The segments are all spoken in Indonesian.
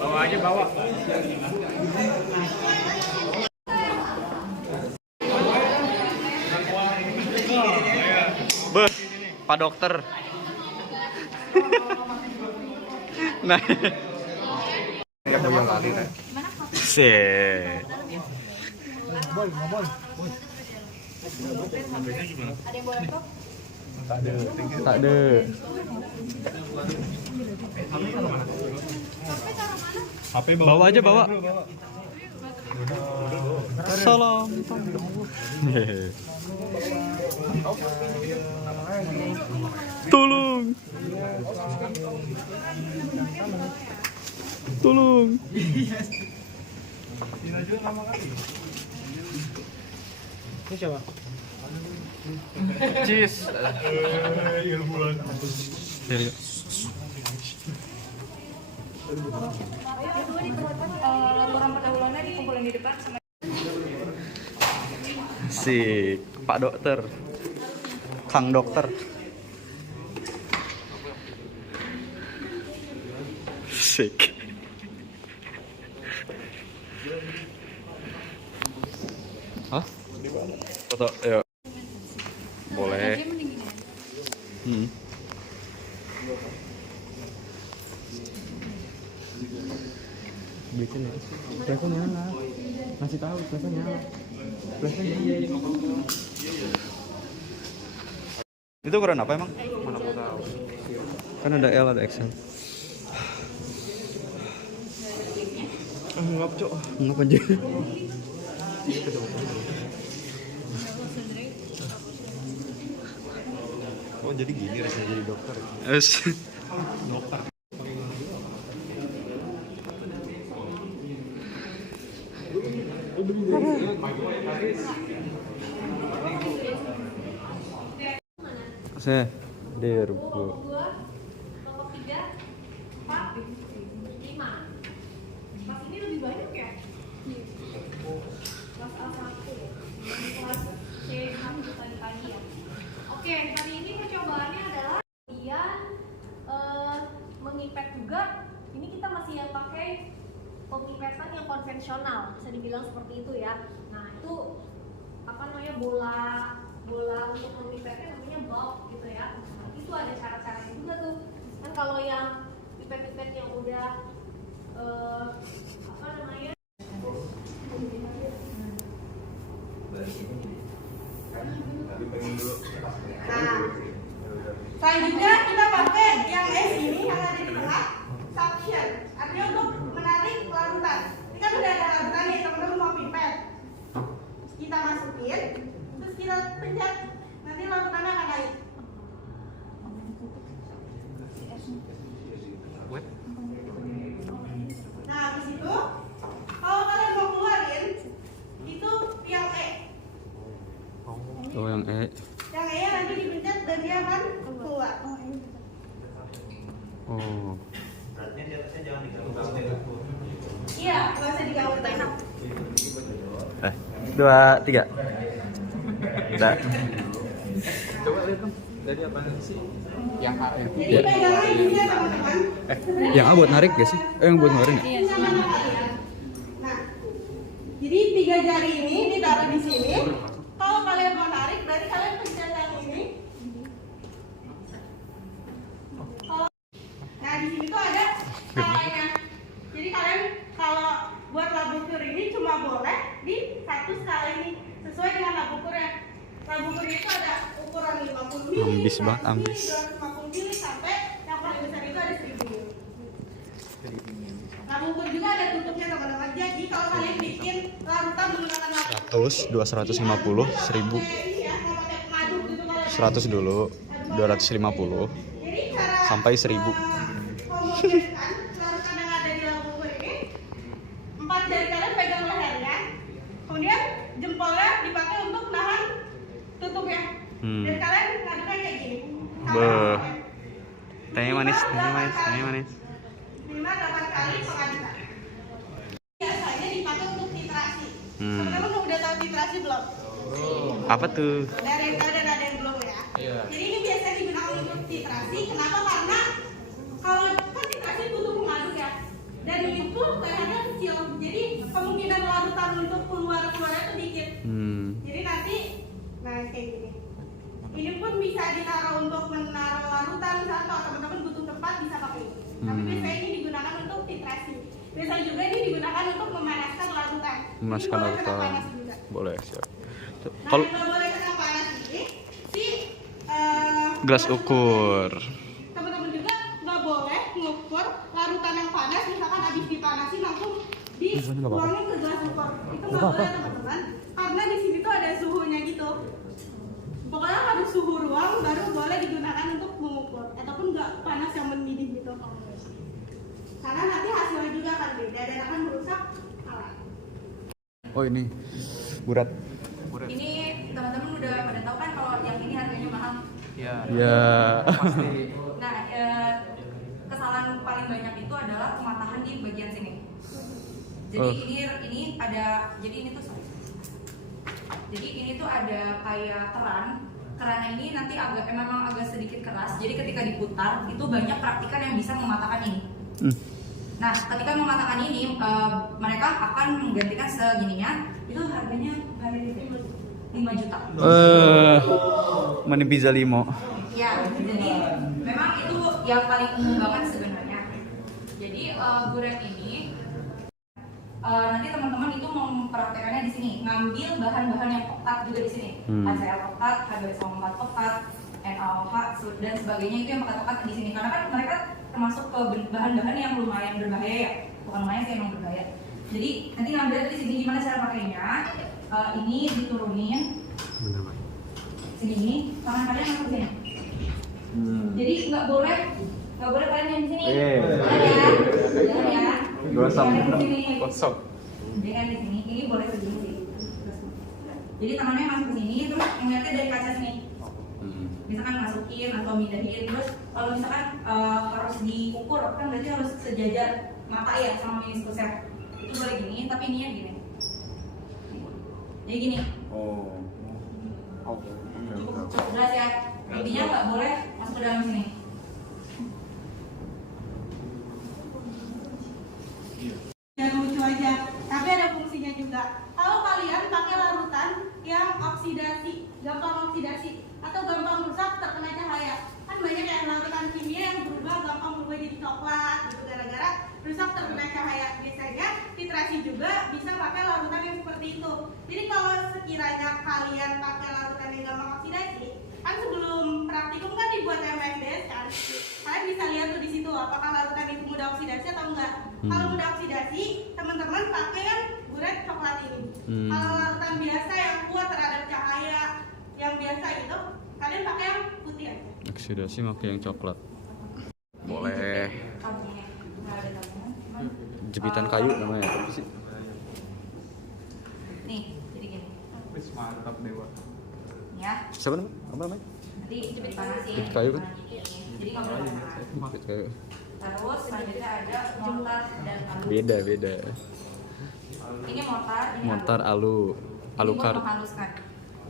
Bawa aja bawa. Beh, Pak Dokter. Nah. Yang kali nih. Set. Tak ada. HP bawa aja bawa. Salam. Tolong. Tolong. Ini siapa? Cheese. Laporan pendahuluannya dikumpulin di depan sama si Pak Dokter, Kang Dokter. Sik. Hah? Foto, yuk. Boleh. Bikin ya. Flashnya nyala. Masih tahu flashnya nyala. Flashnya nyala. Itu ukuran apa emang? Mana aku tahu. Kan ada L ada XL. Ngap, Cok. Ngap aja. Oh, jadi gini rasanya jadi dokter. Dokter. Saya der bu. kelompok 3, 4, 5. Kelas ini lebih banyak ya? Kelas A1 ya? Kelas C6 pagi-pagi ya? Oke, hari ini percobaannya adalah kemudian mengipet juga. Ini kita masih yang pakai pengipetan yang konvensional, bisa dibilang seperti itu ya. Nah, itu apa namanya, bola untuk mengipetnya namanya bulb gitu ya. Nah, itu ada cara-caranya juga tuh. Kan kalau yang pipet-pipet yang udah apa namanya, nah, selanjutnya kita pakai yang S ini yang ada di tengah, suction, artinya untuk menarik larutan. Ini kan udah ada larutan nih, teman-teman mau pipet, kita masukin, terus kita pencet, nanti larutannya akan naik. Nah, habis itu kalau kalian mau keluarin itu yang E. Oh, yang E. Yang E nanti dipencet dan dia akan keluar. Oh. Iya, nggak usah digabung enak. 2, 3. Udah. Coba lihat dong. Tadi apa sih? Yang A ya. Jadi pegangan ini ya teman-teman. Yang A buat narik gak sih? Yang buat ngeluarin ya? Nah, jadi 3 jari ini ditaruh di sini. Kalau kalian mau narik, berarti kalian pencet yang ini. Nah, di sini tuh ada skalanya. Jadi kalian kalau buat labukur ini cuma boleh di satu skala ini sesuai dengan labukurnya. Labukur itu ada ukuran 50 mili, Ambis banget, 100 mili, ambis. 250 mili sampai yang paling besar itu ada 1000 mili. Labukur juga ada tutupnya teman-teman. Jadi kalau kalian bikin larutan menggunakan labukur 100, 250, 1000. 100 dulu, 250 sampai 1000. Homogenkan larutan yang ada di labukur ini, 4 jari kalian pegang lehernya, kemudian jempolnya dipakai untuk nahan tutupnya. Dan kalian ngaduknya kayak gini. Beuh. Tehnya manis, tehnya manis, tehnya manis. 5-8 kali pengadukan. Biasanya dipakai Teman-teman udah tahu titrasi belum? Apa tuh? Ada yang tahu dan ada yang belum ya. Iya. Jadi ini biasanya digunakan untuk titrasi. Kenapa? Karena kalau kan titrasi butuh pengaduk ya. Dan ini pun pH-nya kecil. Jadi kemungkinan larutan untuk keluar itu dikit. Jadi nanti, nah kayak gini. Ini pun bisa ditaruh untuk menaruh larutan. Misalnya kalau teman-teman butuh tempat bisa pakai ini. Tapi biasanya ini digunakan untuk titrasi. Biasanya juga ini digunakan untuk memanaskan larutan. Memanaskan Ini boleh kena larutan. panas juga. Boleh, siap. Nah, Kalau yang nggak boleh kena panas ini si gelas ukur. teman-teman juga nggak boleh ngukur larutan yang panas, misalkan habis dipanasin langsung dituangin ke gelas ukur. Itu nggak boleh teman-teman, karena di sini tuh ada suhunya gitu. Pokoknya harus suhu ruang baru boleh digunakan untuk mengukur, ataupun nggak panas yang mendidih gitu. Karena nanti hasilnya juga akan beda dan akan merusak alat. Oh ini burat. Ini teman-teman udah pada tahu kan kalau yang ini harganya mahal. Iya. Ya. Pasti. Nah, kesalahan paling banyak itu adalah pematahan di bagian sini. Jadi ini ada, jadi ini tuh sorry. Jadi ini tuh ada kayak keran. Kerannya ini nanti memang agak sedikit keras. Jadi ketika diputar itu banyak praktikan yang bisa mematahkan ini. Nah, ketika mematahkan ini, mereka akan menggantikan segininya. Itu harganya 5 juta. Mana bisa 5? Ya, jadi memang itu yang paling umum banget sebenarnya. Jadi guret ini nanti teman-teman itu mau mempraktekannya di sini, ngambil bahan-bahan yang pekat juga di sini. HCl pekat, H2SO4 pekat, NaOH dan sebagainya itu yang pekat-pekat di sini. Karena kan mereka termasuk ke bahan-bahan yang lumayan berbahaya ya, bukan lumayan sih emang berbahaya. Jadi nanti ngambil di sini gimana cara pakainya. Ini diturunin. Sini, tangan kalian masuk sini. Jadi nggak boleh kalian yang di sini. Jangan ya. Gosok. Jangan di sini. Kosong. Jangan di sini. Ini boleh segini. Jadi tangannya masuk ke sini, terus ngeliatnya dari kaca sini. Misalkan masukin atau mindahin, terus kalau misalkan harus diukur kan berarti harus sejajar mata ya sama meniskusnya. Itu boleh gini, tapi ininya gini. Jadi gini. Cukup jelas ya. Intinya nggak boleh masuk ke dalam sini. Dan lucu aja, tapi ada fungsinya juga. Kalau kalian pakai larutan yang gampang oksidasi atau gampang rusak terkena cahaya, kan banyak yang larutan kimia yang gampang berubah jadi coklat gitu gara-gara rusak terkena cahaya. Biasanya titrasi juga bisa pakai larutan yang seperti itu. Jadi kalau sekiranya kalian pakai larutan yang gampang oksidasi, kan sebelum praktikum kan dibuat MSDS kan, kalian bisa lihat tuh di situ apakah larutan itu mudah oksidasi atau enggak. Kalau mudah oksidasi, teman-teman pakai yang guret coklat ini. Kalau larutan biasa yang kuat terhadap cahaya yang biasa itu, kalian pakai yang putih aja. Oksidasi pakai yang coklat. Boleh. Tabungnya nggak ada tabungan, cuman Jepitan kayu namanya. Apa sih? nih, jadi gini. Wis mantap dewa. Ya, Siapa namanya? Apa namanya? nanti jepit panasin. Jepit kayu kan? Jadi nggak boleh panas. Jepit kayu. Terus selanjutnya ada mortar dan alu. Beda. Ini mortar, ini Mortar alu Ini buat kar. menghaluskan.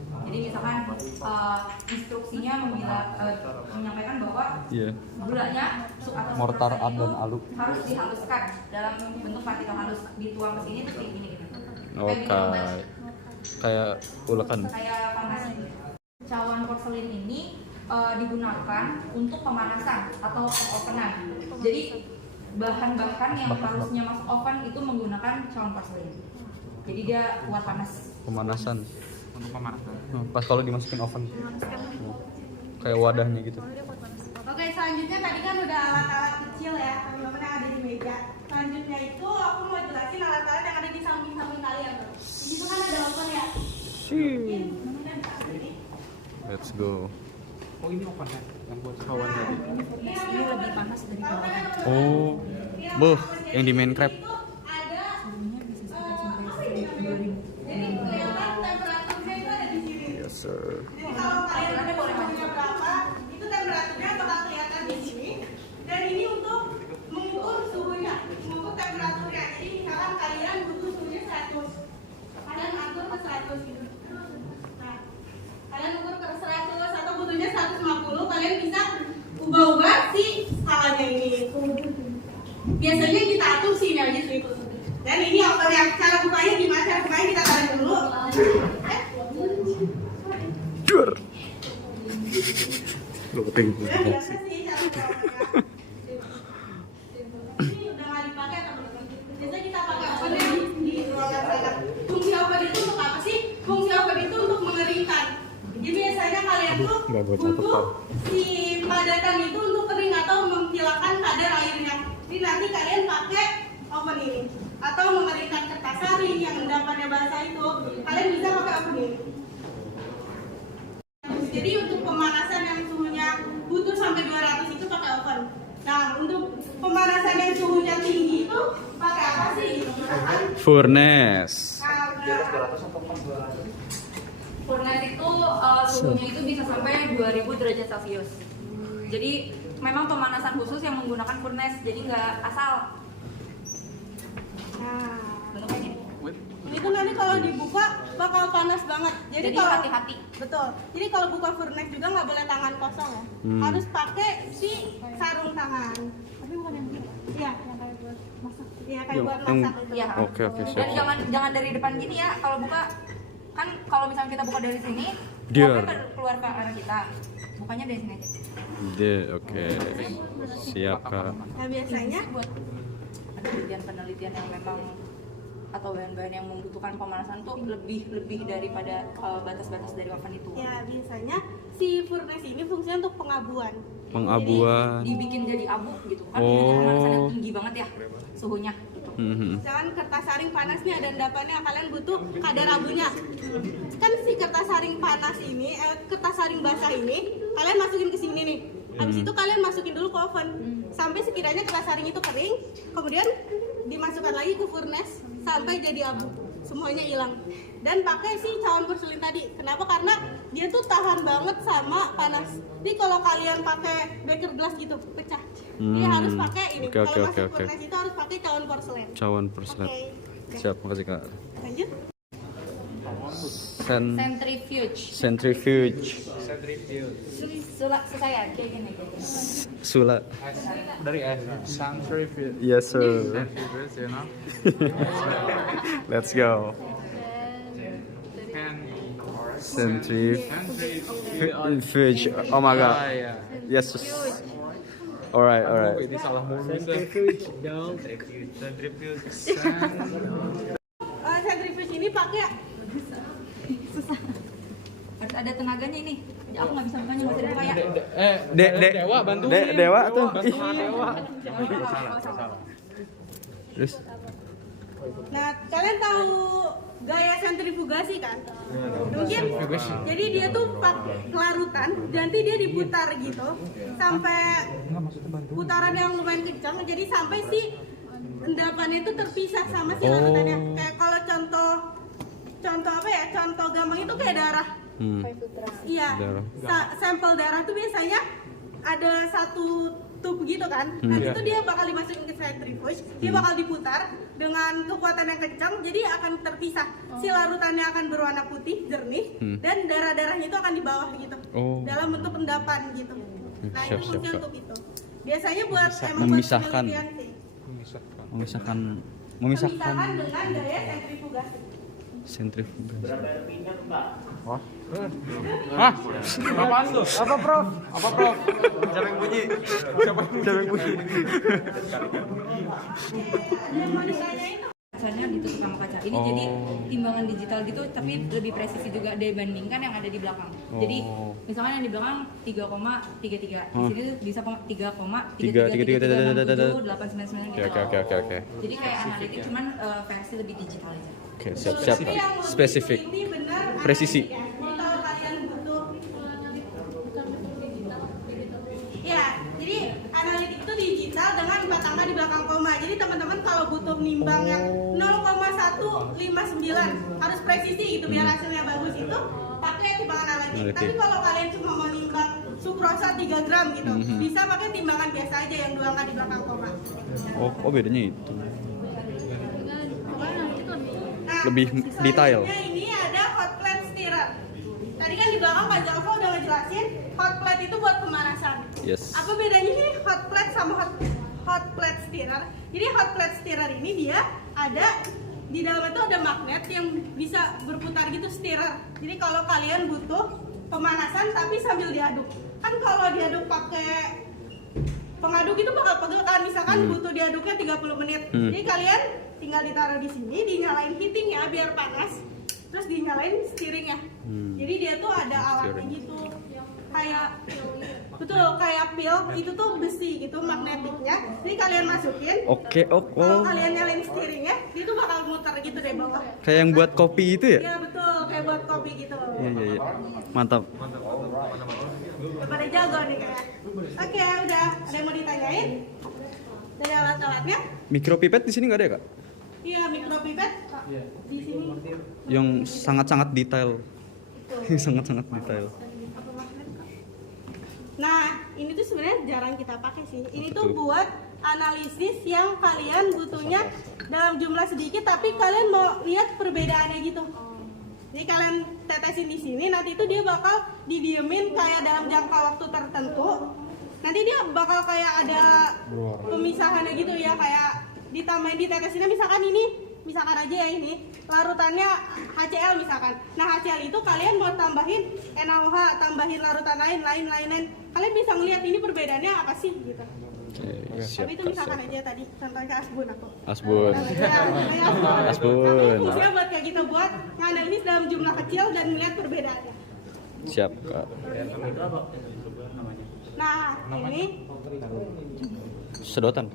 Jadi misalkan instruksinya menyampaikan bahwa Iya. gulanya atau Mortar supersen itu dan alu. harus dihaluskan dalam bentuk partikel halus, dituang ke sini terus kayak gini gitu. Kayak ulekan. Kayak panas gitu. Cawan porselin ini digunakan untuk pemanasan atau ovenan. Jadi bahan-bahan yang harusnya masuk oven itu menggunakan cawan porselin. Jadi dia kuat panas. Pemanasan. Untuk pemanasan. Pas kalau dimasukin oven. Kayak wadahnya gitu. Oke, selanjutnya tadi kan udah alat-alat kecil ya, teman-teman yang ada di meja. Selanjutnya itu aku mau jelasin alat-alat yang ada di samping-samping kalian. Di situ kan ada oven ya. Mungkin teman-teman bisa ini. Let's go. Oh ini open ya? Yang buat kawan tadi. Ini lebih panas dari bawah. Oh. Boh, yang di Minecraft. Itu ada Suhunya bisa sekitar sampai apa ya namanya? 2000. Jadi kelihatan temperaturnya itu ada di sini. Yes sir. Jadi kalau kalian ada suhunya berapa, itu temperaturnya bakal kelihatan di sini. Dan ini untuk mengukur suhunya, mengukur temperaturnya. Jadi misalkan kalian butuh suhunya 100, kalian biasanya kita atur sini aja sih. Dan ini ovennya, cara bukanya gimana? Cara bukanya kita tarik dulu. Jur. Lo penting. Ya biasa sih cara bukanya. Ini udah nggak dipakai teman-teman. Biasanya kita pakai oven yang di ruangan sana. Fungsi oven itu untuk apa sih? Fungsi oven itu untuk mengeringkan. Jadi biasanya kalian tuh Nggak buat butuh catatan. si padatan itu untuk kering atau menghilangkan kadar airnya. Jadi nanti kalian pakai oven ini atau mengeringkan kertas sari yang endapannya basah itu, kalian bisa pakai oven ini. Jadi untuk pemanasan yang suhunya butuh sampai 200 itu pakai oven. Nah, untuk pemanasan yang suhunya tinggi itu pakai apa sih? Misalkan, Furnace. Furnace itu suhunya itu bisa sampai 2000 derajat Celcius. Jadi memang pemanasan khusus yang menggunakan furnace, jadi nggak asal. nah, Bentuknya gini. ini tuh nanti kalau dibuka bakal panas banget. Jadi kalau hati-hati. betul. Jadi kalau buka furnace juga nggak boleh tangan kosong ya. Harus pakai si sarung tangan. Tapi bukan yang ini. Iya, yang kayak buat masak. Iya, kayak buat masak itu. Iya. Oke, Dan siap. jangan dari depan gini ya. Kalau buka kan kalau misalnya kita buka dari sini, Dior. uapnya keluar ke arah kita. Bukanya dari sini aja. Oke. Siap, Kak. Nah, biasanya Buat ada penelitian yang memang atau bahan-bahan yang membutuhkan pemanasan tuh lebih daripada batas-batas dari oven itu. ya biasanya si furnace ini fungsinya untuk pengabuan. Pengabuan. Dibikin jadi abu gitu kan. Oh. Jadi pemanasan yang tinggi banget ya suhunya gitu. Misalkan kertas saring panas nih ada endapannya, kalian butuh kadar abunya. Kan si kertas saring panas ini, kertas saring basah ini, kalian masukin ke sini nih. Habis itu kalian masukin dulu ke oven sampai sekiranya kertas saring itu kering, kemudian dimasukkan lagi ke furnace sampai jadi abu, semuanya hilang. Dan pakai si cawan porselin tadi. Kenapa? Karena dia tuh tahan banget sama panas. Jadi kalau kalian pakai beker glass gitu pecah. Jadi harus pakai ini. Oke, Kalau masuk oke. furnace itu harus pakai cawan porselin. Cawan perslet. Oke. Siap, makasih, Kak. Lanjut. Centrifuge. Centrifuge. Saya kayak gini. Sula. Dari centrifuge. Yes, sir. Centrifuge, you know. Let's go. Can Centrifuge. Oh my god. ya. Yes. Alright. Ini salah mulu. Centrifuge. Centrifuge. Centrifuge ini pakai Harus ada tenaganya ini. Aku nggak bisa bukanya masih ada kayak. Dewa bantuin. Dewa tuh. Ih. Terus Nah, kalian tahu gaya sentrifugasi kan? Mungkin jadi dia tuh pakai larutan, nanti dia diputar gitu sampai putaran yang lumayan kencang, jadi sampai si endapannya itu terpisah sama si larutannya. Kayak kalau contoh apa ya? Contoh gampang itu kayak darah. Iya. Darah. Sampel darah tuh biasanya ada satu tube gitu kan. Nanti tuh dia bakal dimasukin ke centrifuge, dia bakal diputar dengan kekuatan yang kencang, jadi akan terpisah. Si larutannya akan berwarna putih, jernih, dan darah-darahnya itu akan di bawah gitu. Oh. Dalam bentuk endapan gitu. Nah, Siap, itu fungsi Kak. untuk itu. Biasanya buat emang buat Memisahkan. penelitian sih. memisahkan Memisahkan dengan gaya sentrifugasi. sentrifuga. Hah? Apaan tuh? Apa, Prof? Siapa yang bunyi? Kacanya ditutup sama kaca. Ini jadi timbangan digital gitu, tapi lebih presisi juga dibandingkan yang ada di belakang. Jadi misalkan yang di belakang 3,33, di sini bisa 3,33, Oke. Jadi kayak analitik, cuman versi lebih digital aja. Oke, siap. Tapi yang lebih Spesifik. teliti, benar, Presisi. analitik ya. Jadi kalau kalian butuh, ya, jadi analitik itu digital dengan 4 angka di belakang koma. Jadi teman-teman kalau butuh nimbang yang 0,159 harus presisi gitu biar hasilnya bagus itu pakai timbangan analitik. Tapi kalau kalian cuma mau nimbang sukrosa 3 gram gitu, bisa pakai timbangan biasa aja yang 2 angka di belakang koma. Oh bedanya itu. Nah, Lebih detail. selanjutnya ini ada hot plate stirrer. Tadi kan di belakang Pak Jalva udah ngejelasin hot plate itu buat pemanasan. Yes. Apa bedanya nih hot plate sama hot plate stirrer? Jadi hot plate stirrer ini dia ada di dalam itu ada magnet yang bisa berputar gitu stirrer. Jadi kalau kalian butuh pemanasan tapi sambil diaduk, kan kalau diaduk pakai pengaduk itu bakal pegel kan, misalkan butuh diaduknya 30 menit. Jadi kalian tinggal ditaruh di sini, dinyalain heatingnya biar panas, terus dinyalain steeringnya. Jadi dia tuh ada alatnya gitu, kayak betul kayak pil itu tuh besi gitu magnetiknya. Jadi kalian masukin. Kalau kalian nyalain steeringnya, dia tuh bakal muter gitu deh bawah. Kayak yang buat kopi itu ya? Iya betul, kayak buat kopi gitu. Iya. Mantap. Pada jago nih kayak. Oke, udah. Ada yang mau ditanyain? Dari alat-alatnya? Mikropipet di sini nggak ada ya, Kak? Iya, mikropipet di sini. Yang sangat-sangat detail. Sangat-sangat detail. Nah, ini tuh sebenarnya jarang kita pakai sih. Ini tuh buat analisis yang kalian butuhnya dalam jumlah sedikit, tapi kalian mau lihat perbedaannya gitu. Jadi kalian tetesin di sini, nanti itu dia bakal didiemin kayak dalam jangka waktu tertentu. Nanti dia bakal kayak ada pemisahannya gitu ya, kayak ditambahin ditetesinnya misalkan ini. Misalkan aja ya ini larutannya HCl misalkan. Nah HCl itu kalian mau tambahin NaOH, tambahin larutan lain. Kalian bisa ngeliat ini perbedaannya apa sih gitu. Siap, Tapi itu misalkan aja tadi contohnya asbun aku. Asbun. Asbun. Tapi fungsinya buat kayak gitu, buat nganalisis dalam jumlah kecil dan melihat perbedaannya. Siap, Kak. Nah ini Sedotan.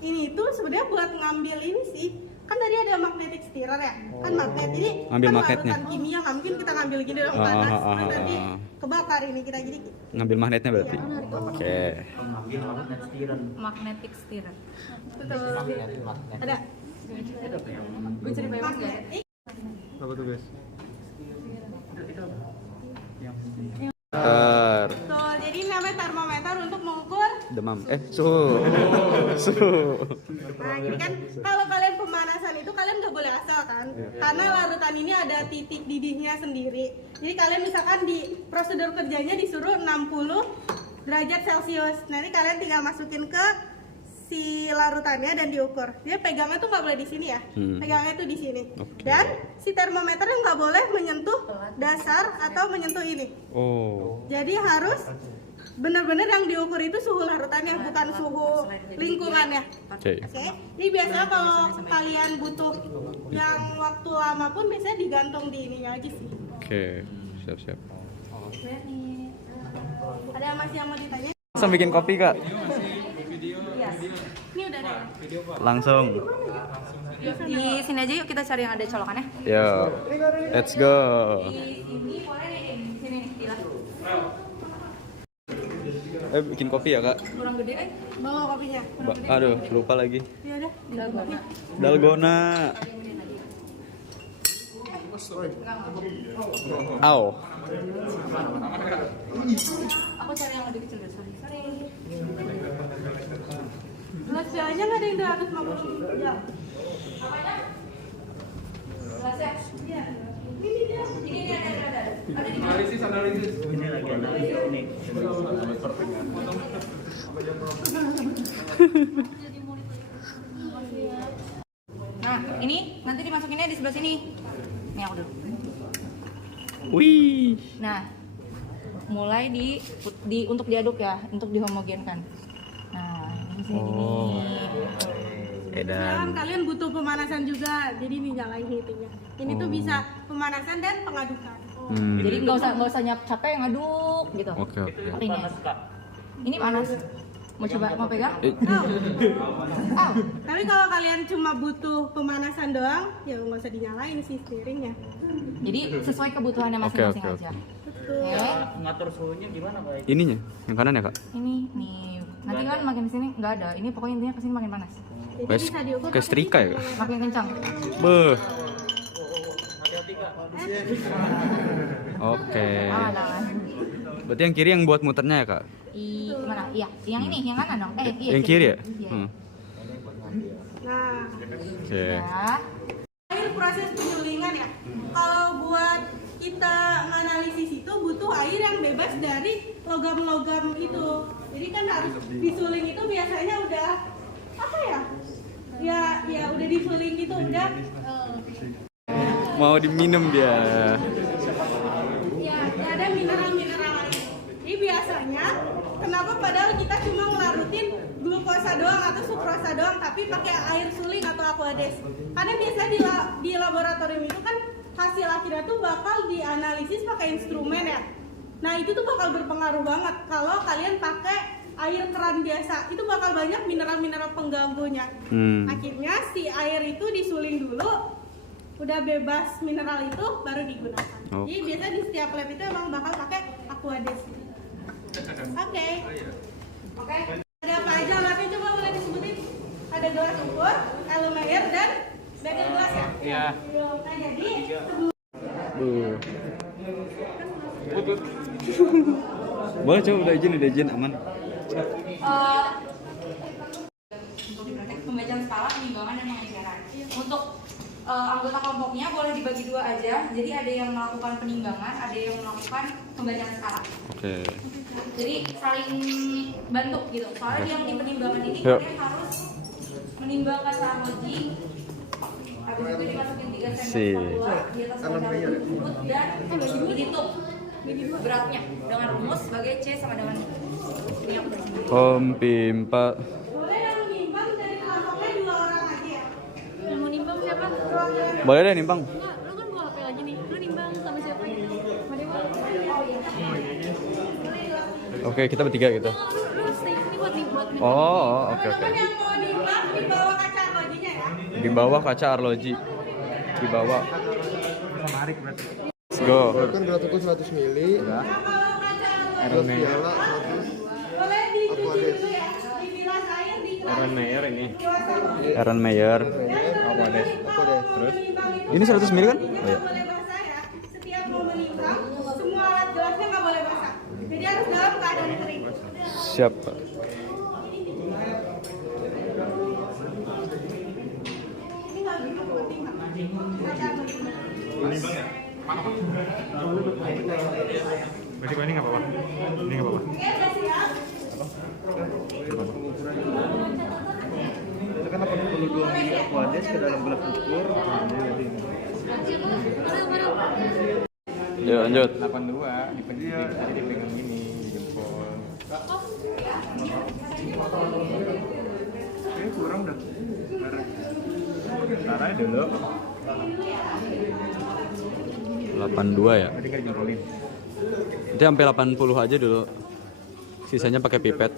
ini tuh sebenarnya buat ngambil ini sih, kan tadi ada magnetic stirrer ya, kan magnet ini Ngambil kan magnetnya. larutan kimia, nggak mungkin kita ngambil gini dong panas, kan nanti kebakar ini kita jadi. Ngambil magnetnya berarti. Oke. Magnetic stirrer. Betul. Ada. Gue cari bayar nggak ya? Apa tuh, guys? Betul. Jadi ini namanya termometer untuk mengukur. Demam. Suhu. Nah, ini kan kalau kalian pemanasan itu kalian nggak boleh asal kan, karena larutan ini ada titik didihnya sendiri. Jadi kalian misalkan di prosedur kerjanya disuruh 60 derajat Celcius. Nanti kalian tinggal masukin ke si larutannya dan diukur. Dia pegangnya tuh nggak boleh di sini ya, pegangnya tuh di sini. Dan si termometernya nggak boleh menyentuh dasar atau menyentuh ini. Jadi harus benar-benar yang diukur itu suhu larutannya, bukan suhu lingkungannya. Oke. Ini biasanya kalau kalian butuh yang waktu lama pun biasanya digantung di ininya aja sih. Oke. Siap. Ada masih yang mau ditanya? Langsung bikin kopi, Kak. Ini udah ada. Langsung. Di sini aja yuk kita cari yang ada colokannya. Yo. Let's go. Di sini boleh nih, di sini nih, Dila. Bikin kopi ya, Kak? Kurang gede Bawa kopinya. Aduh, lupa lagi. Ya udah. Dalgona. Dalgona. Aw. Aku cari yang lebih kecil deh, sorry. Gelas jalannya nggak ada yang 250 ya. Apanya? Gelasnya? Iya. Ini ada. Ada di mana? Analisis. Nah, ini nanti dimasukinnya di sebelah sini. Nih aku dulu. Wih. Nah, mulai untuk diaduk ya, untuk dihomogenkan. Nah, ini sini gini. Sekarang kalian butuh pemanasan juga, jadi nih nyalain heatingnya. Ini tuh bisa pemanasan dan pengadukan. Jadi nggak usah capek ngaduk gitu. Oke. Ini. Ini panas. Mau pegang? Tapi kalau kalian cuma butuh pemanasan doang, ya nggak usah dinyalain sih steeringnya. Jadi sesuai kebutuhannya masing-masing Oke. aja. Betul. Ngatur suhunya gimana, Kak? Ininya, yang kanan ya, Kak? Ini nih. Nanti kan makin sini nggak ada. Ini pokoknya intinya kesini makin panas. Jadi Kayak bisa diukur. kayak setrika ya, Kak? Makin kencang. Beuh. Hati-hati, Kak. Oke. Aman. Berarti yang kiri yang buat muternya ya, Kak? Mana? Iya, yang ini, yang kanan dong. Iya. Yang kiri ya? Iya. Nah, Oke. Ya. air proses penyulingan ya. Kalau buat kita menganalisis itu butuh air yang bebas dari logam-logam itu. Jadi kan harus disuling itu biasanya udah apa ya? Ya udah disuling gitu udah. Mau diminum dia. Ya ada mineral-mineral lain. Jadi biasanya kenapa padahal kita cuma ngelarutin glukosa doang atau sukrosa doang, tapi pakai air suling atau aquades. Karena biasanya di laboratorium itu kan hasil akhirnya tuh bakal dianalisis pakai instrumen ya. Nah itu tuh bakal berpengaruh banget kalau kalian pakai air keran biasa, itu bakal banyak mineral-mineral pengganggunya. Akhirnya si air itu disuling dulu, udah bebas mineral itu baru digunakan. Jadi biasanya di setiap lab itu emang bakal pakai aquades. Oke. Ada apa aja labnya, coba boleh disebutin? Ada gelas ukur, Erlenmeyer dan botol gelas ya? Iya. Nah jadi Boleh coba, udah izin aman. Untuk dipraktek pembacaan skala, penimbangan dan pengejaran. Untuk anggota kelompoknya boleh dibagi dua aja. Jadi ada yang melakukan penimbangan, ada yang melakukan pembacaan skala. Oke. Jadi saling bantu gitu. Soalnya yang di penimbangan ini Yuk. kalian harus menimbang kata logi. Habis itu dimasukin 3 sendok Si. gula di atas modal tersebut dan dihitung beratnya dengan rumus sebagai C sama dengan ini yang bersendiri. Om Pimpa. boleh yang nimbang dari kelompoknya 2 orang aja ya? Yang mau nimbang siapa? Boleh deh nimbang. Enggak, lu kan bawa HP lagi nih. Lu nimbang sama siapa? Sama Dewa. Oke, kita bertiga gitu. Lu stay sini buat nimbang. Oke. Teman-teman yang mau nimbang di bawah kaca loginya ya? Di bawah kaca arloji. Di bawah. Let's go. Kan berat ukur 100 mili, Nah kalau kaca logi terus piala 100. boleh dicuci dulu ya, dibilas air di kelas. Erlenmeyer ini. Erlenmeyer. Apa deh? Terus? Ini 100 mili kan? Oh, iya. Nggak boleh basah ya. Setiap mau menimbang, semua alat gelasnya nggak boleh basah. Jadi harus dalam keadaan kering. Siap, Pak. Ini nggak bisa buat timbang. Kaca logi. Berarti ini nggak apa-apa. Ini nggak apa-apa. Oke, udah siap. Itu kan 82 mili aquades ke dalam gelas ukur. Yuk lanjut. 82 dipegang tadi dipegang gini di jempol. Ini kurang dah. Taruh dulu. 82 ya. Tadi nggak dijempolin. Nanti sampai 80 aja dulu. Sisanya pakai pipet.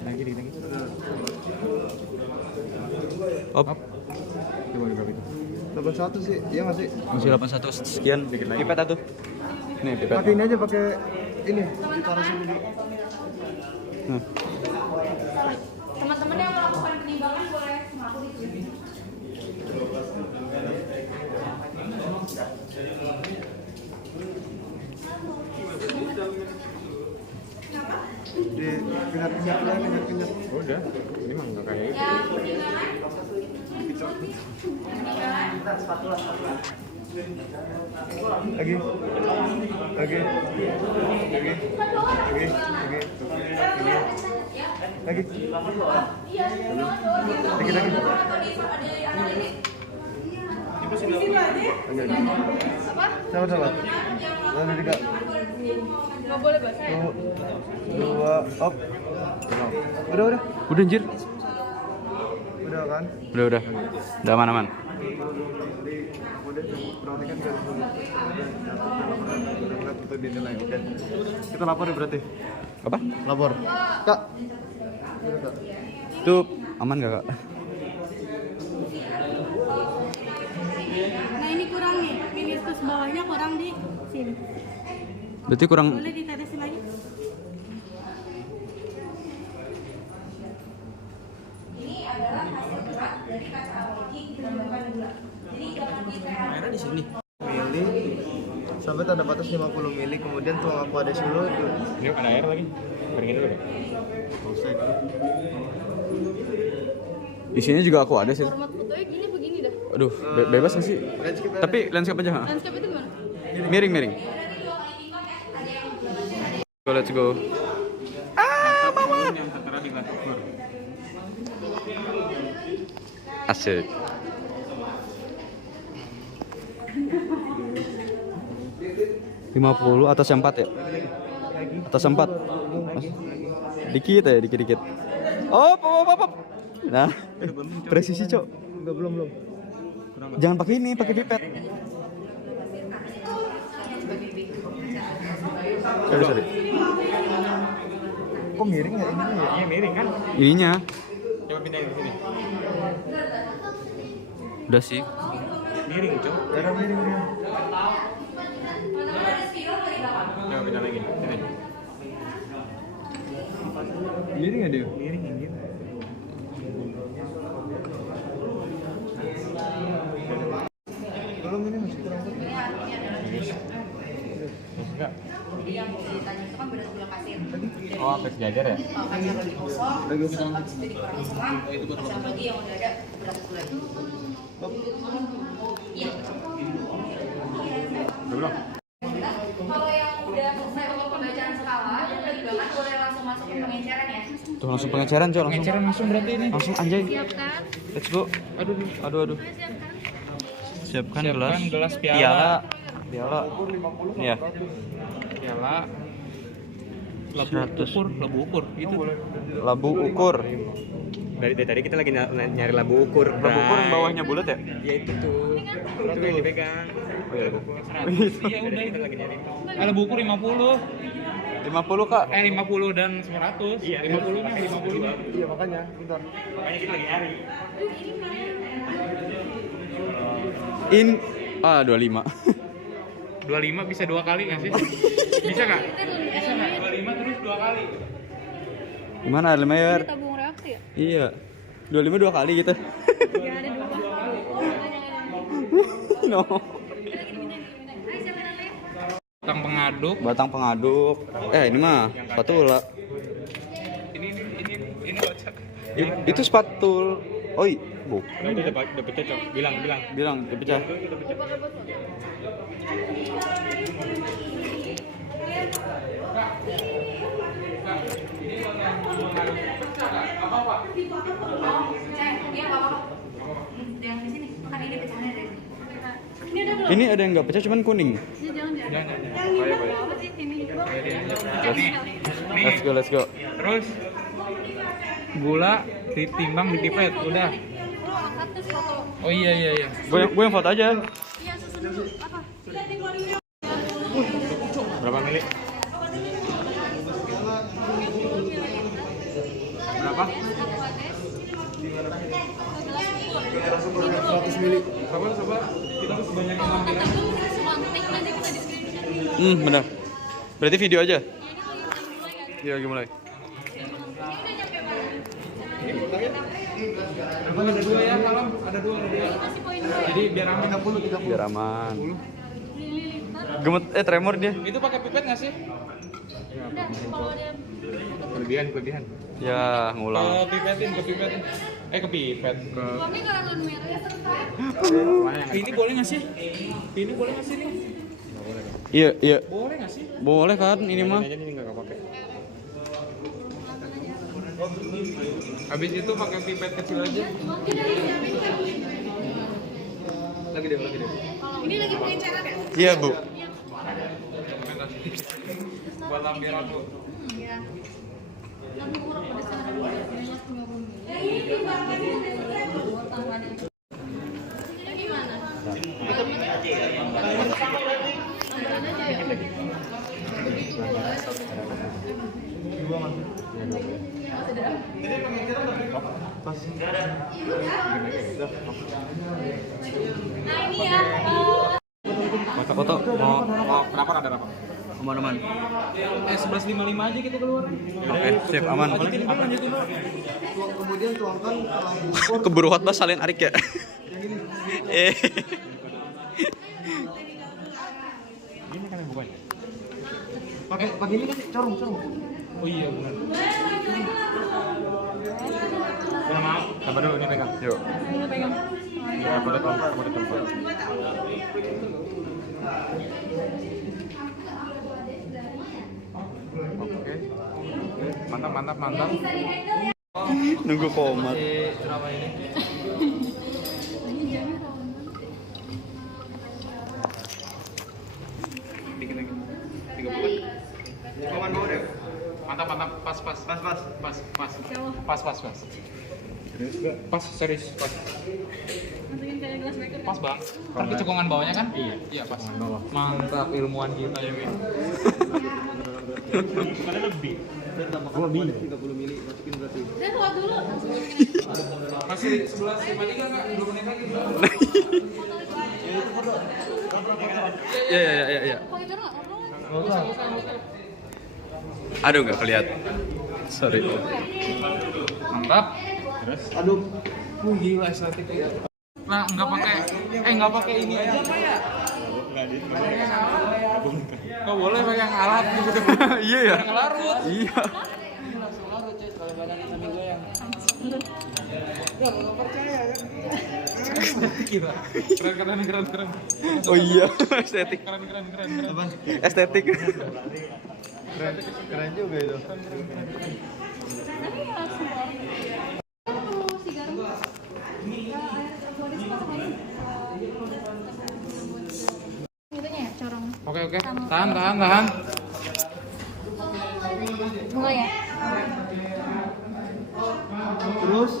Lagi dikit lagi. Op. Coba berapa itu? 81 sih, iya nggak sih? Masih 81 sekian. Pipet atuh. Nih pipet. Pakai ini aja, pakai ini. Ditaruh sini dulu. Nah. Teman-teman yang melakukan penimbangan boleh mengaku di sini. Di kenyat-kenyat lah, kenyat-kenyat. Udah. Ini mah nggak kayak itu. Yang penimbangan Lagi. Lagi. Di sini aja ya. Sama-sama. Lalu tiga. Nggak boleh basah ya? 2, up. Udah. Udah anjir. Udah kan? Udah. Udah aman-aman. Perhatikan kan untuk dinilai. Oke. Kita lapor ya berarti. Apa? Lapor. Kak. Itu aman gak, Kak? Nah ini kurang nih, meniskus bawahnya kurang di sini. Berarti kurang. Boleh ditetesin lagi? ini adalah hasil berat dari kaca arloji ditambahkan gula. Jadi jangan Merah di sini. Mili sampai tanda batas 50 mili, kemudian tuang aquades dulu itu. Ini ada air lagi. Keringin dulu ya. Usai itu. Isinya juga aku ada sih. Format fotonya gini begini dah. Aduh, bebas nggak sih? Landscape Tapi landscape aja, ha? Landscape itu gimana? Ini Miring, miring. Go, let's go. Ah, mama. Yang tertera di kelas ukur. Asik. $50 atas yang 4 ya? Atas yang 4. Dikit ya, dikit-dikit. Oh, pop. Nah, presisi, Cok. Enggak, belum. Jangan pakai ini, pakai pipet. Sorry. Kok miring ya ini ya? Iya miring kan? Ininya. Coba pindahin ke sini. Udah sih. Miring, Cok. Cara miring. Coba pindah lagi. Sini. Miring ya dia? Miring yang gitu. Belum, ini masih kurang. Enggak. Jadi yang ditanya itu kan berat gula pasir. Oh, sampai sejajar ya? Kalau kaca lagi kosong, habis itu dikurangi semua, pasang lagi yang udah ada berat gula itu. Iya. Udah belum? Kalau yang udah selesai untuk pembacaan skala, tadi banget boleh langsung masuk ke pengenceran ya. Tuh langsung pengeceran, Cok, langsung. Pengenceran langsung berarti ini. Langsung anjay. Siapkan. Let's go. Aduh. Siapkan gelas, piala. Piala. Iya. Piala. Labu 100. ukur, labu ukur gitu. Labu ukur. Dari tadi kita lagi nyari labu ukur. Labu ukur yang bawahnya bulat ya? Ya itu tuh. Itu yang dipegang. Oh, iya. Iya udah kita lagi nyari. Labu ukur 50. 50, Kak. 50 dan 100. Iya, 50 nya 50. Iya, makanya. Bentar. Makanya kita lagi nyari. 25. 25 bisa 2 kali nggak sih? Bisa nggak? Bisa nggak? 25 terus 2 kali. Gimana, Almayer? Tabung reaksi ya? Iya. 25 2 kali gitu. Ya ada 2. No. Ayo siapa namanya? Batang pengaduk. Batang pengaduk. Ini mah spatula. Ini baca. Itu spatul. Oi, bu. Udah pecah, Cok. Bilang. Bilang dipecah. Iya nggak apa-apa. Yang di sini kan ini pecahannya dari sini. Ini ada belum? Ini ada yang nggak pecah, cuman kuning. Ini jangan. Jangan. Apa sih ini? Nih. Let's go. Terus gula ditimbang di pipet, udah. Lu angkat terus foto. Oh iya. Gue yang foto aja. Iya, susun dulu. Apa? Berapa mili? Berapa? 100 mili. Sabar. Kita harus banyak yang ambil. Benar. Berarti video aja. Iya, lagi mulai. Ada 2 ya, kalau ada 2. Jadi biar aman. 30. Biar aman. Gemut, tremor dia. Itu pakai pipet nggak sih? Kalau ada Kelebihan. Ya, ngulang. Ke pipet. Ke pipet. ini kalau merah Ini boleh nggak sih? Ini boleh nggak sih nih? Iya. Boleh nggak sih? Boleh kan ini mah. Ini nggak pakai. Habis itu pakai pipet kecil aja. Lagi deh. ini lagi pengenceran ya? Iya, Bu. Buat lampiran rambut. Iya. Lagu kurang pada sana banyak 50. Gimana? Nah ini ya. Foto. Mau Kenapa ada rapat? aman-aman. 11.55 aja kita keluar. Oke, sip, aman. Lanjutin dulu. Kemudian tuangkan Keburu hot bus salin Arik ya. Ini kan yang bukannya. pakai ini kan corong. Oh iya benar. Benar mau. Sabar dulu ini pegang. Yuk. Ya, pada tempat. Oke. Mantap, mantap, mantap. Nunggu komat. Drama ini. Dikit lagi. 30. Koman bawah deh. Mantap, mantap. Pas. Pas, serius, pas. Pas, Bang. Kan kecekongan bawahnya kan? Iya, pas. Mantap ilmuwan kita ya, Win. Mana lebih? 30 mili masukin berarti. Udah keluar dulu. Masih 11:53 enggak? 2 menit lagi. Iya. Kok itu nggak perlu? Aduh, nggak kelihatan. Sorry. Mantap. Aduh. Gila estetiknya. Nah, nggak pakai ini aja Pak ya? Nggak boleh pakai yang alat gitu. Iya ya. Yang larut. Iya. Kira. Keren. Oh iya, estetik. Keren. Estetik. Keren juga itu. Itunya ya, corong. Oke. Tahan. Mulai ya. Terus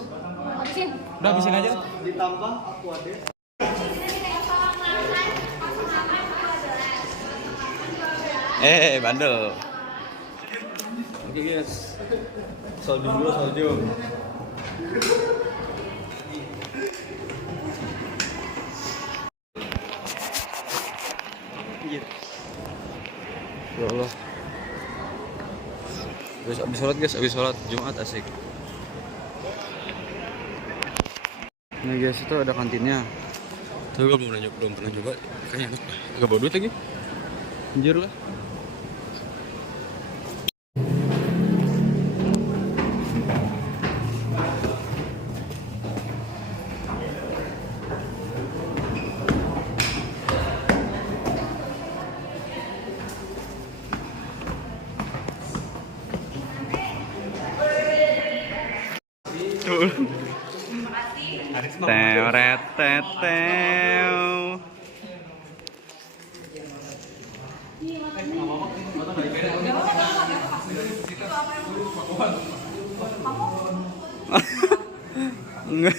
Habisin. Udah habisin aja. ditambah aquade. Bandel. Oke guys. Soljum. Ya Allah. Guys, abis sholat Jumat asik. Nah guys, itu ada kantinnya. Tapi gue belum pernah coba. Kayaknya enak. Gak bawa duit lagi. Anjir lah. Teret teteu. Enggak.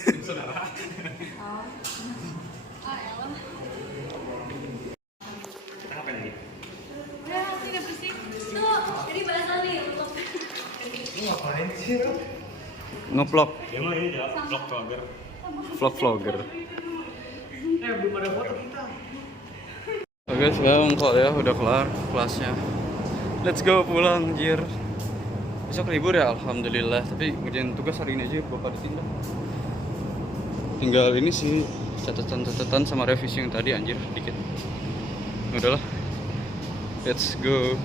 Udah, tidak bersih. Tuh, jadi bahasa nih untuk Ngapain sih? Nge-vlog. Emang ini ya vlogger. Vlogger. Belum ada foto kita. Oke guys, sekarang kok ya udah kelar kelasnya. Let's go pulang, anjir. Besok libur ya, alhamdulillah. Tapi ngerjain tugas hari ini aja bakal ditindak. Tinggal ini sih catatan sama revisi yang tadi, anjir, dikit. Udahlah. Let's go.